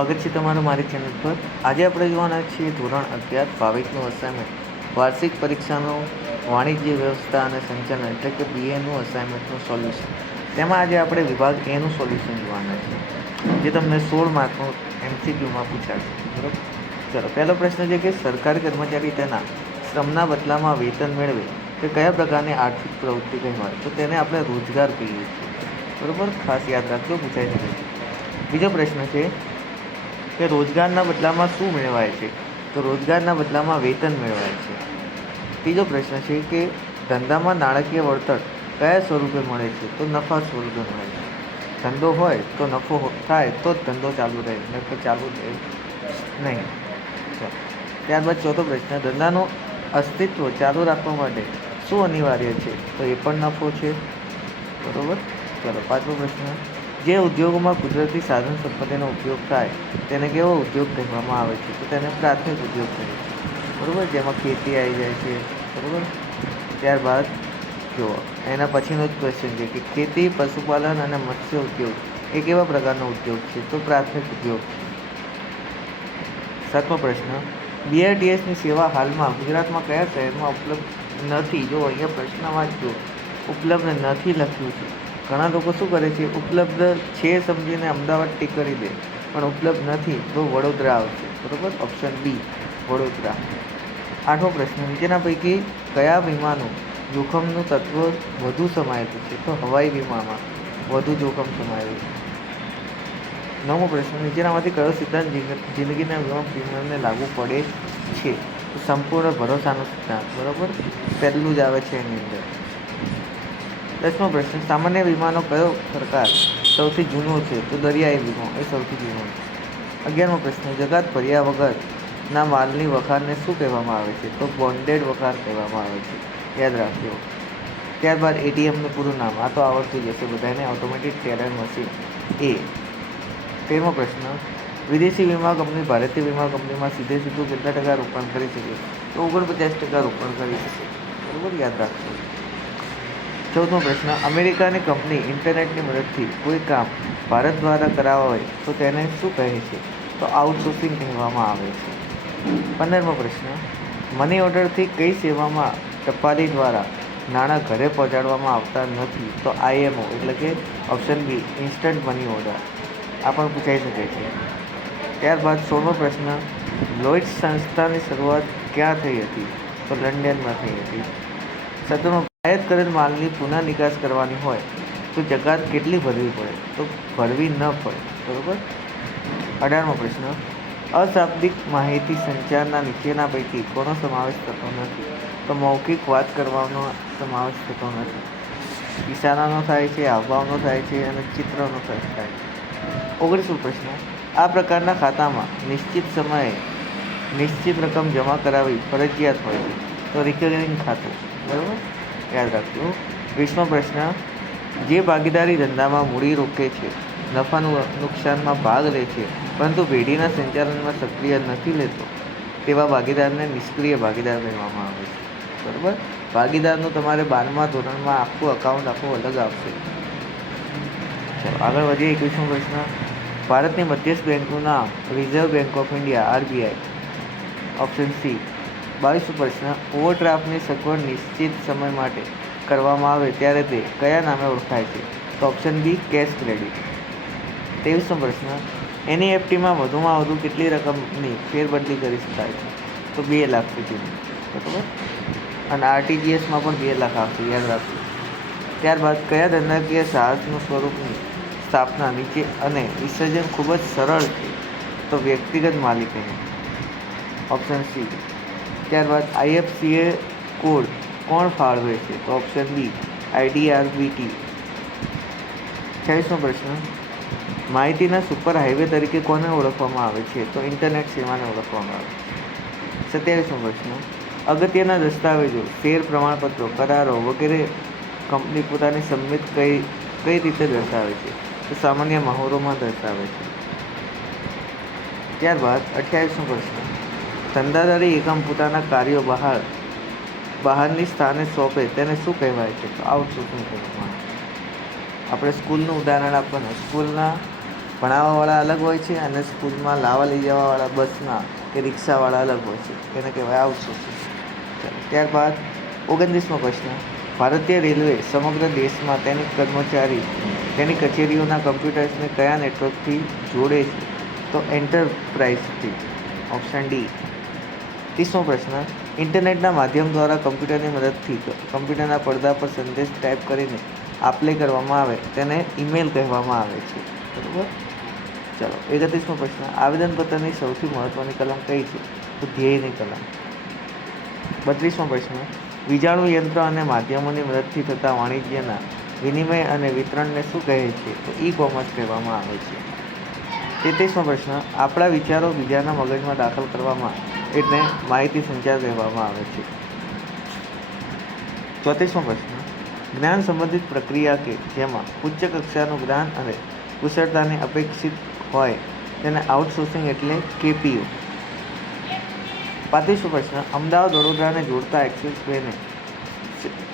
સ્વાગત છે તમારું મારી ચેનલ પર। આજે આપણે જોવાના છીએ ધોરણ 11 ભાવિકનું અસાઇનમેન્ટ વાર્ષિક પરીક્ષાનું વાણિજ્ય વ્યવસ્થા અને સંચાલન એટલે કે BAનું અસાઇનમેન્ટનું સોલ્યુશન। તેમાં આજે આપણે વિભાગ એનું સોલ્યુશન જોવાના છે, જે તમને 16 માર્કનું MCQમાં પૂછાશે, બરાબર। ચલો, પહેલો પ્રશ્ન છે કે સરકારી કર્મચારી તેના શ્રમના બદલામાં વેતન મેળવે તે કયા પ્રકારની આર્થિક પ્રવૃત્તિ કહેવાય? તો તેને આપણે રોજગાર કહીએ છીએ, બરાબર। ખાસ યાદ રાખજો, પૂછાઈ શકે છે। બીજો પ્રશ્ન છે કે રોજગારના બદલામાં શું મેળવાય છે? તો રોજગારના બદલામાં વેતન મેળવાય છે। ત્રીજો પ્રશ્ન છે કે ધંધામાં નાણાકીય વળતર કયા સ્વરૂપે મળે છે? તો નફા સ્વરૂપે મળે છે। ધંધો હોય તો નફો થાય તો જ ધંધો ચાલુ રહે, નહીંતર ચાલુ રહે નહીં। ત્યારબાદ ચોથો પ્રશ્ન, ધંધાનું અસ્તિત્વ ચાલુ રાખવા માટે શું અનિવાર્ય છે? તો એ પણ નફો છે, બરાબર। ચલો, પાંચમો પ્રશ્ન, જે ઉદ્યોગોમાં કુદરતી સાધન સંપત્તિનો ઉપયોગ થાય તેને કેવો ઉદ્યોગ કહેવામાં આવે છે? તો તેને પ્રાથમિક ઉદ્યોગ કહે છે, બરાબર, જેમાં ખેતી આવી જાય છે, બરાબર। ત્યારબાદ જુઓ, એના પછીનો જ ક્વેશ્ચન છે કે ખેતી, પશુપાલન અને મત્સ્ય ઉદ્યોગ એ કેવા પ્રકારનો ઉદ્યોગ છે? તો પ્રાથમિક ઉદ્યોગ છે। સાતમો પ્રશ્ન, BRTSની સેવા હાલમાં ગુજરાતમાં કયા શહેરમાં ઉપલબ્ધ નથી? જો અહીંયા પ્રશ્ન વાંચજો, ઉપલબ્ધ નથી લખ્યું છે। ઘણા લોકો શું કરે છે, ઉપલબ્ધ છે સમજીને અમદાવાદ ટીક કરી દે, પણ ઉપલબ્ધ નથી તો વડોદરા આવશે, બરાબર, ઓપ્શન બી વડોદરા। આઠમો પ્રશ્ન, નીચેના પૈકી કયા વીમાનું જોખમનું તત્વ વધુ સમાયેલું છે? તો હવાઈ વીમામાં વધુ જોખમ સમાયેલું છે। નવમો પ્રશ્ન, નીચેનામાંથી કયો સિદ્ધાંત જિંદગીના વીમા પ્રીમિયમને લાગુ પડે છે? તો સંપૂર્ણ ભરોસાનો સિદ્ધાંત, બરાબર, પહેલું જ આવે છે એની અંદર। દસમો પ્રશ્ન, સામાન્ય વીમાનો કયો પ્રકાર સૌથી જૂનો છે? તો દરિયાઈ વીમો એ સૌથી જૂનો છે। 11મો પ્રશ્ન, જકાત ભર્યા વગરના માલની વખારને શું કહેવામાં આવે છે? તો બોન્ડેડ વખાર કહેવામાં આવે છે, યાદ રાખજો। ત્યારબાદ ATMનું પૂરું નામ, આ તો આવડતું જ હશે બધાને, ઓટોમેટિક ટેલર મશીન એ। 13મો પ્રશ્ન, વિદેશી વીમા કંપની ભારતીય વીમા કંપનીમાં સીધે સીધું કેટલા ટકા રોકાણ કરી શકે? તો 49% રોકાણ કરી શકે, બરાબર, યાદ રાખજો। 14મો પ્રશ્ન, અમેરિકાની કંપની ઇન્ટરનેટની મદદથી કોઈ કામ ભારત દ્વારા કરાવવા હોય તો તેને શું કહે છે? તો આઉટસોર્સિંગ કહેવામાં આવે છે। 15મો પ્રશ્ન, મની ઓર્ડરથી કઈ સેવામાં ટપાલી દ્વારા નાણાં ઘરે પહોંચાડવામાં આવતા નથી? તો IMO એટલે કે option B instant money order, આ પણ પૂછાઈ શકે છે। ત્યારબાદ 16મો પ્રશ્ન, લોઇડ્સ સંસ્થાની શરૂઆત ક્યાં થઈ હતી? તો લંડનમાં થઈ હતી। 17મો, આયાત કરેલ માલની પુનઃ નિકાસ કરવાની હોય તો જકાત કેટલી ભરવી પડે? તો ભરવી ન પડે, બરાબર। 18મો પ્રશ્ન, અશાબ્દિક માહિતી સંચારના નીચેના પૈકી કોનો સમાવેશ થતો નથી? તો મૌખિક વાત કરવાનો સમાવેશ થતો નથી। ઇશારાનો થાય છે, હાવભાવનો થાય છે અને ચિત્રનો થાય છે। 19મો પ્રશ્ન, આ પ્રકારના ખાતામાં નિશ્ચિત સમયે નિશ્ચિત રકમ જમા કરાવવી ફરજિયાત હોય છે, તો રિકરિંગ ખાતું, બરાબર, યાદ રાખજો। 20મો પ્રશ્ન, જે ભાગીદારી ધંધામાં મૂડી રોકે છે, નફાનું નુકસાનમાં ભાગ લે છે પરંતુ પેઢીના સંચાલનમાં સક્રિય નથી લેતો તેવા ભાગીદારને નિષ્ક્રિય ભાગીદાર કહેવામાં આવે છે, બરાબર। ભાગીદારનું તમારે 12મા ધોરણમાં આખું અકાઉન્ટ અલગ આવશે। ચાલો આગળ વધીએ। 21મો પ્રશ્ન, ભારતની મધ્યસ્થ બેંકનું નામ reserve bank of India RBI, option C. 22મો પ્રશ્ન, ઓવરડ્રાફ્ટની સગવડ નિશ્ચિત સમય માટે કરવામાં આવે ત્યારે તે કયા નામે ઓળખાય છે? તો ઓપ્શન બી કેશ ક્રેડિટ। 23મો પ્રશ્ન, NEFTમાં વધુમાં વધુ કેટલી રકમની ફેરબદલી કરી શકાય છે? તો 2 લાખ સુધીની, બરાબર, અને RTGSમાં પણ 2 લાખ આવશે, યાદ રાખજો। ત્યારબાદ કયા ધંધાકીય સાહસનું સ્વરૂપની સ્થાપના નીચે અને વિસર્જન ખૂબ જ સરળ છે? તો વ્યક્તિગત માલિકીનું, ઓપ્શન સી। ત્યારબાદ IFSCA કોડ કોણ ફાળવે છે? તો ઓપ્શન બી IDRBT। 26મો પ્રશ્ન, માહિતીના સુપર હાઈવે તરીકે કોને ઓળખવામાં આવે છે? તો ઇન્ટરનેટ સેવાને ઓળખવામાં આવે છે। 27મો પ્રશ્ન, અગત્યના દસ્તાવેજો, શેર પ્રમાણપત્રો, કરારો વગેરે કંપની પોતાની સંમત કઈ રીતે દર્શાવે છે? તો સામાન્ય મહોરોમાં દર્શાવે છે। ત્યારબાદ 28મો પ્રશ્ન, ધંધાદારી એકમ પોતાના કાર્યો બહારની સ્થાને સોંપે તેને શું કહેવાય છે? તો આઉટસોર્સિંગ કહેવામાં આવે છે। આપણે સ્કૂલનું ઉદાહરણ આપવાનું, સ્કૂલના ભણાવવાવાળા અલગ હોય છે અને સ્કૂલમાં લાવવા લઈ જવાવાળા બસના કે રિક્ષાવાળા અલગ હોય છે, એને કહેવાય આઉટસોર્સિંગ. ચાલો, ત્યારબાદ 29મો પ્રશ્ન. ભારતીય રેલવે સમગ્ર દેશમાં તેની કચેરીઓના કમ્પ્યુટર્સને કયા નેટવર્કથી જોડે છે? તો એન્ટરપ્રાઇઝથી. Option D. 30મો પ્રશ્ન. ઇન્ટરનેટના માધ્યમ દ્વારા કમ્પ્યુટરની મદદથી કમ્પ્યુટરના પડદા પર સંદેશ ટાઈપ કરીને આપલે કરવામાં આવે તેને ઈમેલ કહેવામાં આવે છે. બરાબર. ચાલો, 31મો પ્રશ્ન. આવેદનપત્રની સૌથી મહત્ત્વની કલમ કઈ છે? તો ધ્યેયની કલમ. 32મો પ્રશ્ન. વીજાણુ યંત્ર અને માધ્યમોની મદદથી થતા વાણિજ્યના વિનિમય અને વિતરણને શું કહે છે? તો ઈ કોમર્સ કહેવામાં આવે છે. 33મો પ્રશ્ન. આપણા વિચારો બીજાના મગજમાં દાખલ કરવામાં એટલે માહિતી સંચાર કહેવામાં આવે છે. 34મો પ્રશ્ન. જ્ઞાન સંબંધિત પ્રક્રિયા કે જેમાં ઉચ્ચ કક્ષાનું જ્ઞાન અને કુશળતાની અપેક્ષિત હોય તેને આઉટસોર્સિંગ એટલે KPO. 35મો પ્રશ્ન. અમદાવાદ વડોદરાને જોડતા એક્સપ્રેસ વેને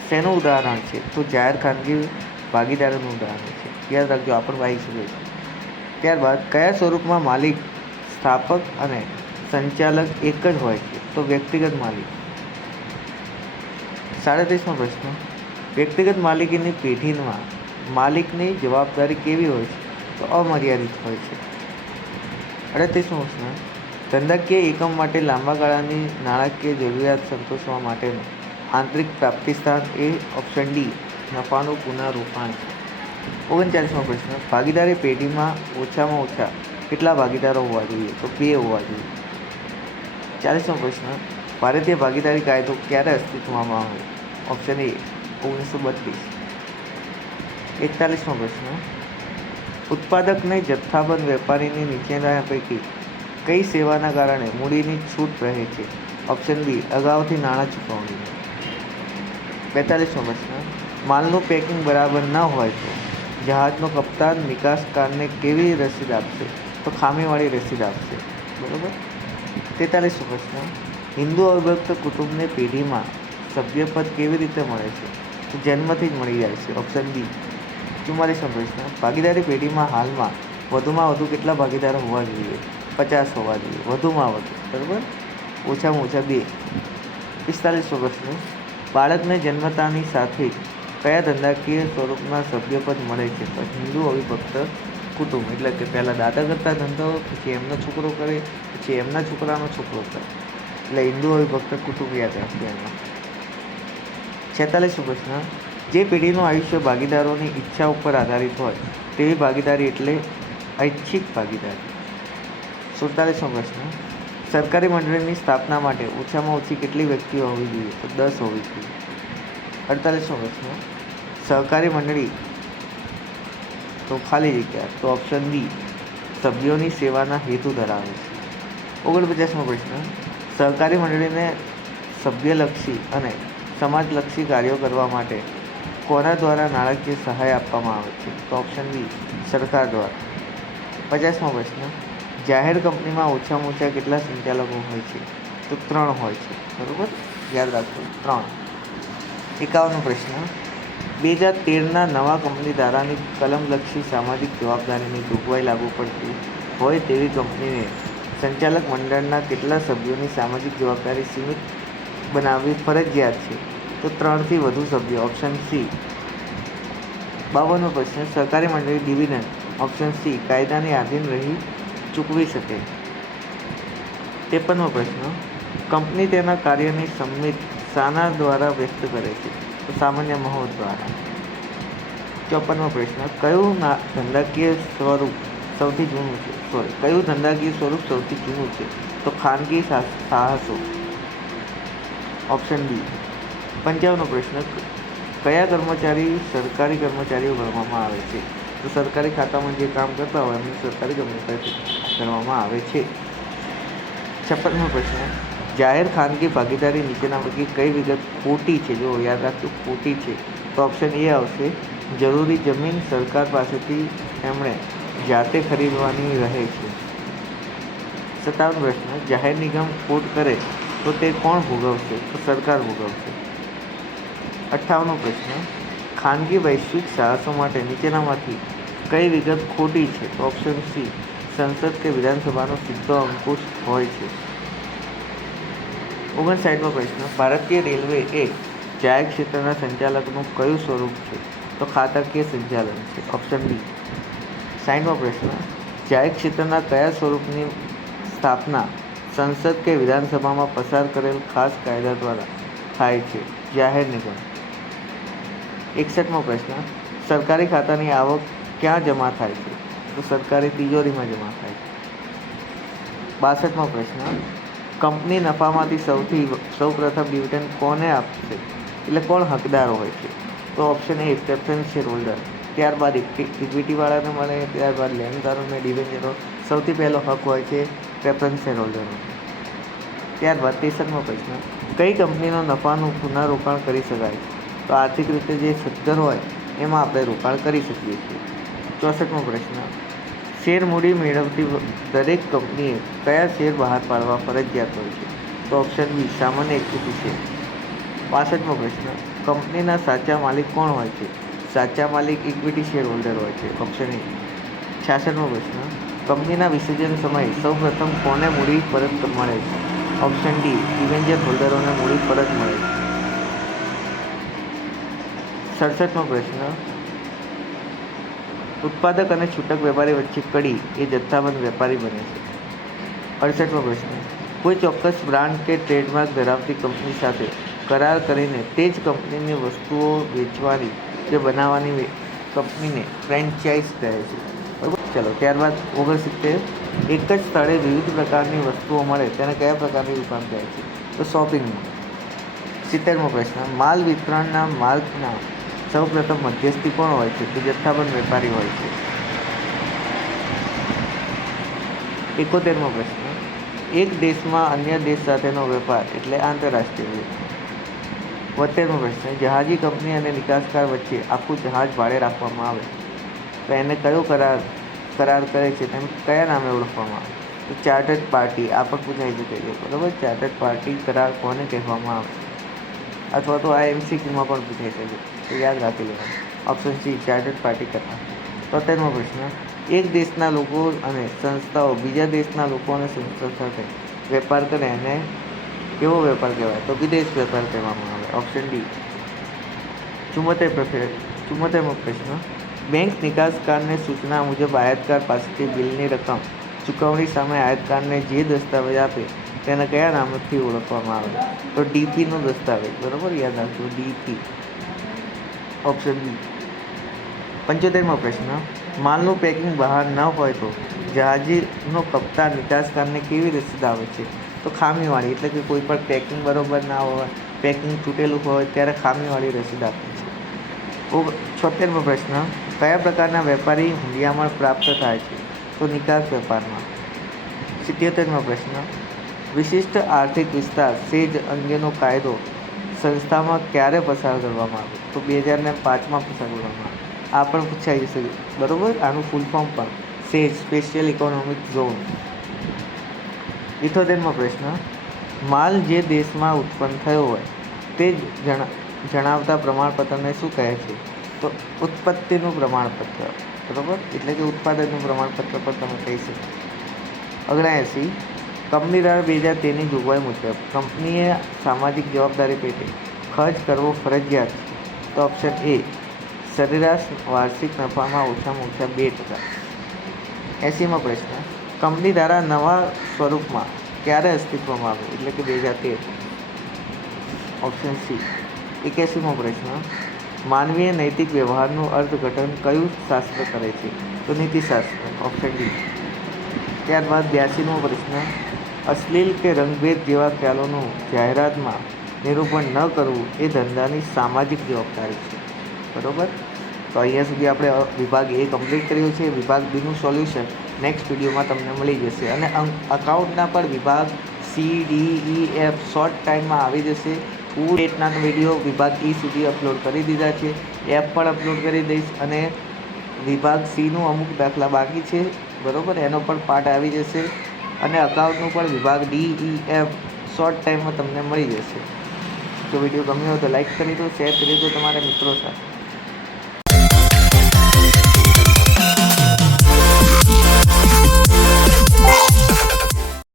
શેનું ઉદાહરણ છે? તો જાહેર ખાનગી ભાગીદારીનું ઉદાહરણ છે. યાદ રાખજો, આ પણ વાઈ શકે છે. ત્યારબાદ કયા સ્વરૂપમાં માલિક, સ્થાપક અને સંચાલક એક જ હોય છે? તો વ્યક્તિગત માલિક. 37મો પ્રશ્ન. વ્યક્તિગત માલિકીની પેઢીમાં માલિકની જવાબદારી કેવી હોય છે? તો અમર્યાદિત હોય છે. 38મો પ્રશ્ન. ધંધાકીય એકમ માટે લાંબા ગાળાની નાણાકીય જરૂરિયાત સંતોષવા માટેનું આંતરિક પ્રાપ્તિ સ્થાન એ ઓપ્શન ડી નફાનું પુનઃરોકાણ છે. 39મો પ્રશ્ન. ભાગીદારી પેઢીમાં ઓછામાં ઓછા કેટલા ભાગીદારો હોવા જોઈએ? તો 2 હોવા જોઈએ. 40મો પ્રશ્ન. ભારતીય ભાગીદારી કાયદો ક્યારે અસ્તિત્વમાં આવ્યો? Option A 1932. 41મો પ્રશ્ન. ઉત્પાદકને જથ્થાબંધ વેપારીની નીચેના પૈકી કઈ સેવાના કારણે મૂડીની છૂટ રહે છે? ઓપ્શન બી અગાઉથી નાણાં ચૂકવણી. 42મો પ્રશ્ન. માલનું પેકિંગ બરાબર ન હોય તો જહાજનો કપ્તાન નિકાસકારને કેવી રસીદ આપશે? તો ખામીવાળી રસીદ આપશે. બરાબર. 43મો પ્રશ્ન. હિન્દુ અવિભક્ત કુટુંબને પેઢીમાં સભ્યપદ કેવી રીતે મળે છે? તો જન્મથી જ મળી જાય છે. Option B. 44મો પ્રશ્ન. ભાગીદારી પેઢીમાં હાલમાં વધુમાં વધુ કેટલા ભાગીદારો હોવા જોઈએ? 50 હોવા જોઈએ. વધુમાં વધુ. બરાબર. ઓછામાં ઓછા 2. 45મો પ્રશ્ન. બાળકને જન્મતાની સાથે જ કયા ધંધાકીય સ્વરૂપના સભ્યપદ મળે છે? તો હિન્દુ અવિભક્ત કુટુંબ, એટલે કે પહેલાં દાદા કરતા ધંધો, પછી એમનો છોકરો કરે, પછી એમના છોકરાનો છોકરો કરે, એટલે હિન્દુ અવિભક્ત કુટુંબ યાદ રાખજો એમાં. 46મો પ્રશ્ન. જે પેઢીનું આયુષ્ય ભાગીદારોની ઈચ્છા ઉપર આધારિત હોય તેવી ભાગીદારી એટલે ઐચ્છિક ભાગીદારી. 47મો પ્રશ્ન. સરકારી મંડળીની સ્થાપના માટે ઓછામાં ઓછી કેટલી વ્યક્તિઓ હોવી જોઈએ? તો 10 હોવી જોઈએ. 48મો પ્રશ્ન. સહકારી મંડળી તો ખાલી જગ્યા, તો ઓપ્શન બી સભ્યોની સેવાના હેતુ ધરાવે છે. 49મો પ્રશ્ન. સહકારી મંડળીને સભ્યલક્ષી અને સમાજલક્ષી કાર્યો કરવા માટે કોના દ્વારા નાણાકીય સહાય આપવામાં આવે છે? તો ઓપ્શન બી સરકાર દ્વારા. 50મો પ્રશ્ન. જાહેર કંપનીમાં ઓછામાં ઓછા કેટલા સંચાલકો હોય છે? તો 3 હોય છે. બરાબર, યાદ રાખજો 3. 51મો પ્રશ્ન. 2013ના નવા કંપની ધારાની કલમલક્ષી સામાજિક જવાબદારીની જોગવાઈ લાગુ પડતી હોય તેવી કંપનીને સંચાલક મંડળના કેટલા સભ્યોની સામાજિક જવાબદારી સીમિત બનાવવી ફરજિયાત છે? તો 3થી વધુ સભ્યો. Option C. 52મો પ્રશ્ન. સહકારી મંડળી ડિવિડન્ડ ઓપ્શન સી કાયદાની આધીન રહી ચૂકવી શકે. 53મો પ્રશ્ન. કંપની તેના કાર્યની સંમિત શાના દ્વારા વ્યક્ત કરે છે? તો સામાન્ય મહો દ્વારા. 54મો પ્રશ્ન. કયું ધંધાકીય સ્વરૂપ સૌથી જૂનું છે? કયું ધંધાકીય સ્વરૂપ સૌથી જૂનું છે? તો ખાનગી સાહસો. Option B. 55મો પ્રશ્ન. કયા કર્મચારી સરકારી કર્મચારીઓ ગણવામાં આવે છે? તો સરકારી ખાતામાં જે કામ કરતા હોય એમને સરકારી કર્મચારી ગણવામાં આવે છે. 56મો પ્રશ્ન. જાહેર ખાનગી ભાગીદારી નીચેના પૈકી કઈ વિગત ખોટી છે? જો યાદ રાખજો, ખોટી છે. તો ઓપ્શન એ આવશે જરૂરી જમીન સરકાર પાસેથી એમણે જાતે ખરીદવાની રહે છે. 57મો પ્રશ્ન. જાહેર નિગમ ખોટ કરે તો તે કોણ ભોગવશે? તો સરકાર ભોગવશે. 58મો પ્રશ્ન. ખાનગી વૈશ્વિક સાહસો માટે નીચેનામાંથી કઈ વિગત ખોટી છે? તો ઓપ્શન સી, સંસદ કે વિધાનસભાનો સીધો અંકુશ હોય છે. 59મો પ્રશ્ન, ભારતીય રેલવે એ જાહેર ક્ષેત્રના સંચાલકનું કયું સ્વરૂપ છે? તો ખાતાકીય સંચાલન છે. Option B. 60મો પ્રશ્ન, જાહેર ક્ષેત્રના કયા સ્વરૂપની સ્થાપના સંસદ કે વિધાનસભામાં પસાર કરેલ ખાસ કાયદા દ્વારા થાય છે? જાહેર નિગમ. 61મો પ્રશ્ન, સરકારી ખાતાની આવક ક્યાં જમા થાય છે? તો સરકારી તિજોરીમાં જમા થાય છે. 62મો પ્રશ્ન, કંપની નફામાંથી સૌપ્રથમ ડિવિડન્ડ કોને આપશે? એટલે કોણ હકદાર હોય છે? તો option A, preference share holder. ત્યારબાદ ઇક્વિટીવાળાને મળે, ત્યારબાદ લેણદારોને, ડિવેન્ચરો. સૌથી પહેલો હક હોય છે પ્રેફરન્સ શેર હોલ્ડરનો. ત્યારબાદ 63મો પ્રશ્ન, કઈ કંપનીનો નફાનું પુનઃરોકાણ કરી શકાય છે? તો આર્થિક રીતે જે સદ્ધર હોય એમાં આપણે રોકાણ કરી શકીએ છીએ. 64મો પ્રશ્ન, શેર મૂડી મેળવતી દરેક કંપનીએ કયા શેર બહાર પાડવા ફરજિયાત હોય છે? તો ઓપ્શન બી, સામાન્ય ઇક્વિટી શેર. 65મો પ્રશ્ન, કંપનીના સાચા માલિક કોણ હોય છે? સાચા માલિક ઇક્વિટી શેર હોલ્ડર હોય છે. Option A. 66મો પ્રશ્ન, કંપનીના વિસર્જન સમયે સૌપ્રથમ કોને મૂડી પરત મળે છે? ઓપ્શન ડી, ડિવેન્ચર હોલ્ડરોને મૂડી પરત મળે છે. 67મો પ્રશ્ન, ઉત્પાદક અને છૂટક વેપારી વચ્ચે કડી એ જથ્થાબંધ વેપારી બને છે. 68મો પ્રશ્ન, કોઈ ચોક્કસ બ્રાન્ડ કે ટ્રેડમાર્ક ધરાવતી કંપની સાથે કરાર કરીને તે જ કંપનીની વસ્તુઓ વેચવાની કે બનાવવાની કંપનીને ફ્રેન્ચાઇઝ કહે છે. બરાબર. ચલો, ત્યારબાદ 69, એક જ સ્થળે વિવિધ પ્રકારની વસ્તુઓ મળે તેને કયા પ્રકારની દુકાન કહે છે? તો શોપિંગ મોલ. 70મો પ્રશ્ન, માલ વિતરણના માર્ગના સૌપ્રથમ મધ્યસ્થી કોણ હોય છે? તો જથ્થાબંધ વેપારી હોય છે. 71મો પ્રશ્ન, એક દેશમાં અન્ય દેશ સાથેનો વેપાર એટલે આંતરરાષ્ટ્રીય વેપાર. 72મો પ્રશ્ન, જહાજી કંપની અને નિકાસકાર વચ્ચે આખું જહાજ ભાડે રાખવામાં આવે તો એને કયો કરાર કરે છે તેમ કયા નામે ઓળખવામાં આવે? તો ચાર્ટર્ડ પાર્ટી. આ પણ પૂછાઈ શકે છે. બરાબર. ચાર્ટર્ડ પાર્ટી કરાર કોને કહેવામાં આવે? અથવા તો આ MCQમાં પણ પૂછાઈ શકે, તો યાદ રાખી લેવાનું. ઓપ્શન સી, ચાર્ટર્ડ પાર્ટી કરાર. 73મો પ્રશ્ન, એક દેશના લોકો અને સંસ્થાઓ બીજા દેશના લોકો અને સંસ્થાઓ સાથે વેપાર કરે એને કેવો વેપાર કહેવાય? તો વિદેશ વેપાર કહેવામાં આવે. Option D. 74મો પ્રશ્ન, બેંક નિકાસકારને સૂચના મુજબ આયાતકાર પાસેથી બિલની રકમ ચૂકવણી સામે આયાતકારને જે દસ્તાવેજ આપે તેને કયા નામથી ઓળખવામાં આવે? તો DPનો દસ્તાવેજ. બરાબર, યાદ રાખજો, DP. Option B. 75મો પ્રશ્ન, માલનું પેકિંગ બહાર ન હોય તો જહાજીનો કપ્તાન નિકાસકારને કેવી રસીદ આવે છે? તો ખામીવાળી. એટલે કે કોઈ પણ પેકિંગ બરોબર ના હોય, પેકિંગ તૂટેલું હોય ત્યારે ખામીવાળી રસીદ આપે છે. 76મો પ્રશ્ન, કયા પ્રકારના વેપારી હુંડિયામણ પ્રાપ્ત થાય છે? તો નિકાસ વેપારમાં. 77મો પ્રશ્ન, વિશિષ્ટ આર્થિક વિસ્તાર સેજ અંગેનો કાયદો સંસ્થામાં ક્યારે પસાર કરવામાં આવ્યો? તો 2005માં પસાર કરવામાં આવ્યો. આ પણ પૂછાઈ જશે. બરાબર. આનું ફૂલ ફોર્મ પણ સેજ, સ્પેશિયલ ઇકોનોમિક ઝોન. 78મો પ્રશ્ન, માલ જે દેશમાં ઉત્પન્ન થયો હોય તે જણાવતા પ્રમાણપત્રને શું કહે છે? તો ઉત્પત્તિનું પ્રમાણપત્ર. બરાબર. એટલે કે ઉત્પાદનનું પ્રમાણપત્ર પણ તમે કહી શકો. 79, કંપની ધારા 2013ની જોગવાઈ મુજબ કંપનીએ સામાજિક જવાબદારી પેટે ખર્ચ કરવો ફરજિયાત છે. તો ઓપ્શન એ, સરેરાશ વાર્ષિક નફામાં ઓછામાં ઓછા 2%. 80મો પ્રશ્ન, કંપની ધારા નવા સ્વરૂપમાં ક્યારે અસ્તિત્વમાં આવ્યું? એટલે કે 2013. Option C. 81મો પ્રશ્ન, માનવીય નૈતિક વ્યવહારનું અર્થઘટન કયું શાસ્ત્ર કરે છે? તો નીતિશાસ્ત્ર. Option D. ત્યારબાદ 82મો પ્રશ્ન, અશ્લીલ કે રંગભેદ જેવા ખ્યાલોનું જાહેરાતમાં નિરૂપણ ન કરવું એ ધંધાની સામાજિક જવાબદારી છે. બરાબર. તો અહીંયા સુધી આપણે વિભાગ એ કમ્પ્લીટ કર્યો છે. વિભાગ બીનું સોલ્યુશન નેક્સ્ટ વિડીયોમાં તમને મળી જશે. અને અકાઉન્ટના પણ વિભાગ CDEF શોર્ટ ટાઈમમાં આવી જશે. ફૂલ ડેટના વિડીયો વિભાગ E સુધી અપલોડ કરી દીધા છે. એપ પણ અપલોડ કરી દઈશ. અને વિભાગ Cનું અમુક દાખલા બાકી છે. બરાબર. એનો પણ પાર્ટ આવી જશે. અને અકાઉન્ટનું પણ વિભાગ DEF શોર્ટ ટાઈમમાં તમને મળી જશે. તો વિડીયો ગમ્યો હોય તો લાઈક કરી દો, શેર કરી દો તમારા મિત્રો સાથે.